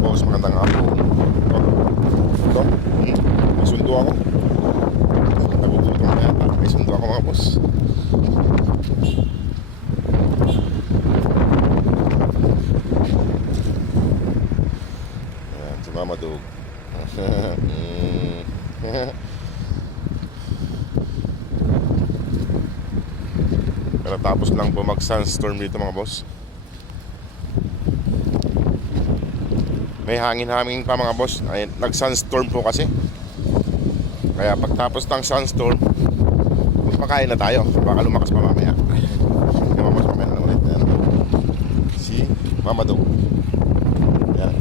boss, magandang hapon. Ito, may sundo ako. Nagugutom na yata. May sundo ako mga boss. Ayan, si Mama Dog. Pero tapos lang po mag-sunstorm dito mga boss. May hangin-hangin pa mga boss. Ay, nag-sunstorm po kasi. Kaya pagtapos ng sunstorm, magpakain na tayo. Baka lumakas pa mamaya. Kaya mga boss, mamaya na ulit. Ayan. Si Mama Dog. Ayan.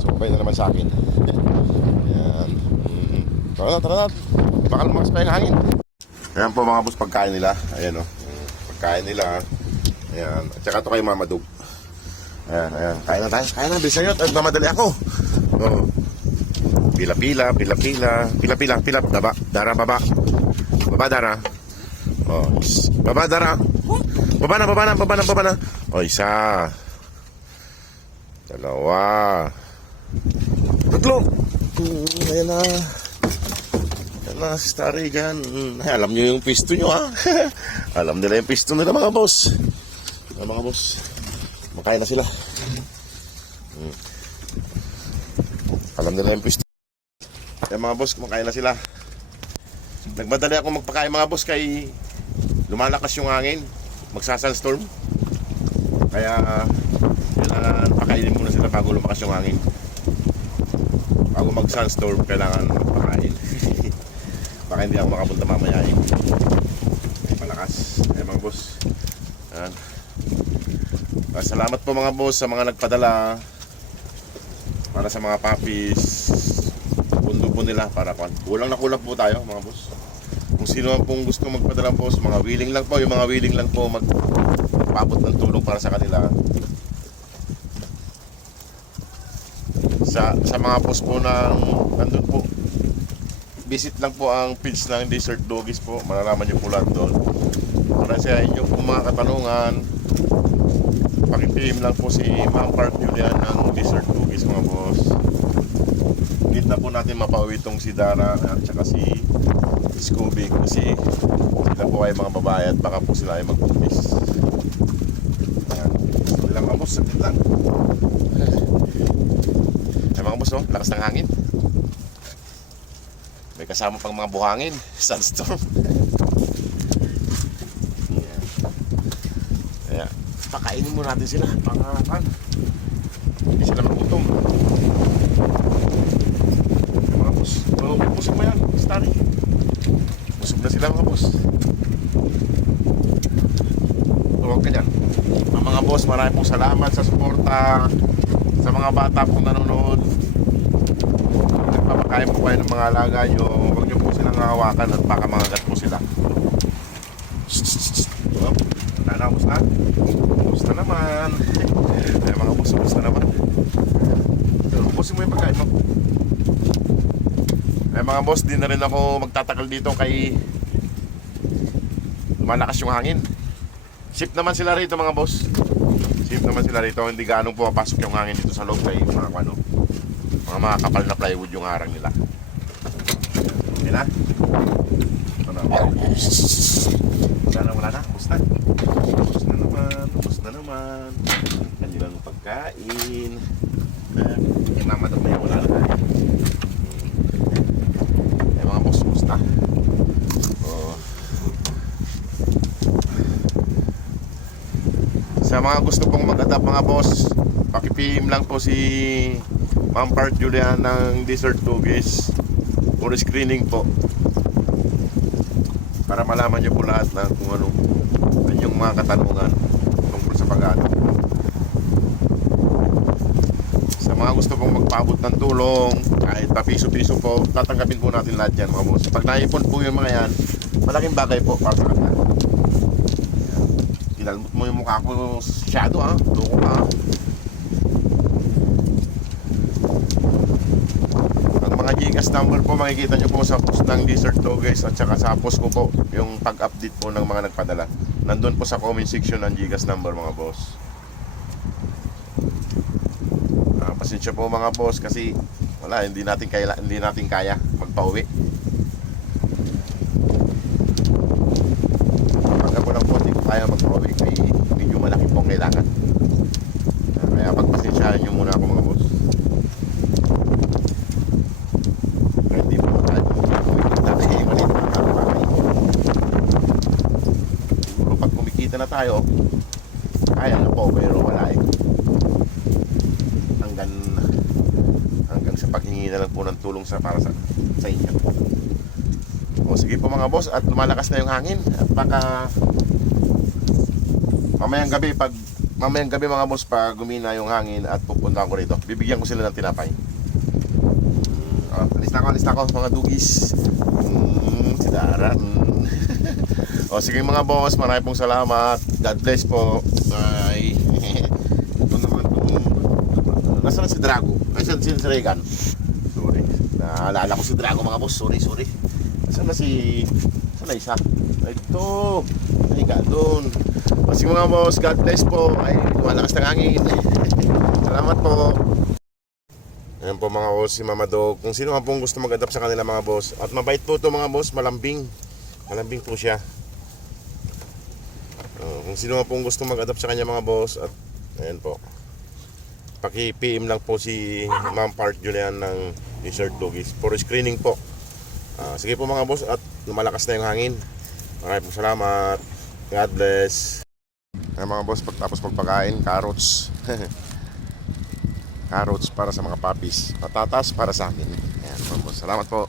So, okay na naman sa akin. Ayan. Tara na. Baka lumakas pa yung hangin. Ayan po mga boss, pagkain nila. Ayan o. Pagkain nila. Ayan. At saka ito kay Mama Dog. Ayan. Kain na tayo. Kain na. Bilisan nyo. At mamadali ako. Oh. Pila. Baba. Dara, baba. Baba, Dara. Oh. Baba, Dara. Baba na. O, isa. Dalawa. Tatlo. Ayan na. Ayan na, si Starry dyan. Ay, alam nyo yung pisto nyo, ha? Alam nila yung pisto nila, mga boss. Mga boss. Makain na sila. Alam nila yung pisto. Kaya mga boss, kumakain na sila. Nagmadali ako magpakain mga boss kay lumalakas yung hangin. Magsasunstorm. Kaya kailangan pakainin muna sila bago lumakas yung hangin. Bago mag-sunstorm, kailangan magpakain. Baka hindi ako makapunta mamaya eh. May malakas. Kaya mga boss. Ayan. Salamat po mga boss sa mga nagpadala para sa mga puppies. Pundo po nila para kulang na kulang po tayo mga boss. Kung sino man pong gusto magpadala po, mga willing lang po, yung mga willing lang po magpaabot ng tulong para sa kanila. Sa mga post po ng nandun po, visit lang po ang page ng Desert Doggies po, malalaman nyo po lahat doon. Para sa inyo po mga katanungan, paki-PM lang po si Ma'am Park Julian ng Desert Doggies mga boss. Hindi na po natin mapauwi itong si Dara at saka si Scooby kasi sila po ay mga babae at baka po sila ay magbuntis. Ayan. Gusto nilang mga boss, sakit lang. Ay mga boss, oh, lakas ng hangin. May kasama pang mga buhangin, sunstorm. Ayan. Pakainin mo natin sila para hindi sila magutom. Mga boss, busog mo yan, Starry. Busog na sila mga boss. Huwag ka dyan. Mga boss, maraming pong salamat sa suporta sa mga bata pong nanonood. Nagpapakain po kayo ng mga alaga nyo. Huwag nyo po silang hawakan at baka mangagat po sila. Nanakos na? Gusto naman. Ay mga boss, gusto naman. Busin mo yung pagkain mo. Ay mga boss, di na rin ako magtatagal dito kay lumalakas yung hangin. Safe naman sila rito mga boss. Safe naman sila rito. Hindi gaanong pumapasok yung hangin dito sa loob kay mga makakapal na plywood yung harang nila. Okay na? Wala na. Ubus na naman. Kanilang pagkain. Mamadap na yung wala na tayo. Mga boss, ubus na. Sa mga gusto pong mag-adapt mga boss, paki-PM lang po si Ma'am Park Julian ng Desert Doggies for screening po para malaman nyo po lahat na kung ano yung mga katanungan tungkol sa pag-adapt. Sa mga gusto pong magpaabot ng tulong kahit pa piso-piso po, tatanggapin po natin lahat yan mga boss. Pag naipon po yung mga yan, malaking bagay po para sa kanila. Kinalmot mo yung mukha ko shadow ha, loko ka ha. Mga Gcash number po makikita nyo po sa post ng Desert Doggies at saka sa post ko po yung pag-update po ng mga nagpadala. Nandun po sa comment section ng Gcash number mga boss. pasensya po mga boss kasi wala, hindi natin kaya magpauwi. Pagka po lang po hindi ko kaya magpauwi kay medyo malaki pong kailangan. Kaya pagpasensyahan nyo muna ako mga boss. Kaya hindi po tayo kumikita kay maliit na kapatid. Siguro pag kumikita na tayo, kaya na po, pero wala eh. Hanggang sa paghingi na lang po ng tulong para sa inyo. O sige po mga boss, at lumalakas na yung hangin. At baka mamayang gabi mga boss, pag gumina yung hangin at pupunta ko rito, bibigyan ko sila ng tinapay. Alis na ako mga dugis. Si Dara. O sige mga boss, marami pong salamat. God bless po. Ay, ito naman itong, nasaan si Drago? Ay, saan si Regan? Sorry, naalala ko si Drago mga boss. Sorry. Saan na isa? Ito, higa doon. O sige mga boss, God bless po. Ay, lumalakas ng hangin. Salamat po. Ayan po mga boss, si Mama Dog. Kung sino man pong gusto mag-adapt sa kanila mga boss. At mabait po ito mga boss, malambing po siya. Kung sino man pong gusto mag-adapt sa kanya mga boss. At ayan po, paki-PM lang po si Ma'am Park Julian ng Desert Doggies for screening po. Sige po mga boss, at lumalakas na yung hangin. Maraming po salamat. God bless. Ayan mga boss, pagtapos magpakain, carrots. Carrots para sa mga puppies, patatas para sa amin. Ayan mga boss, salamat po.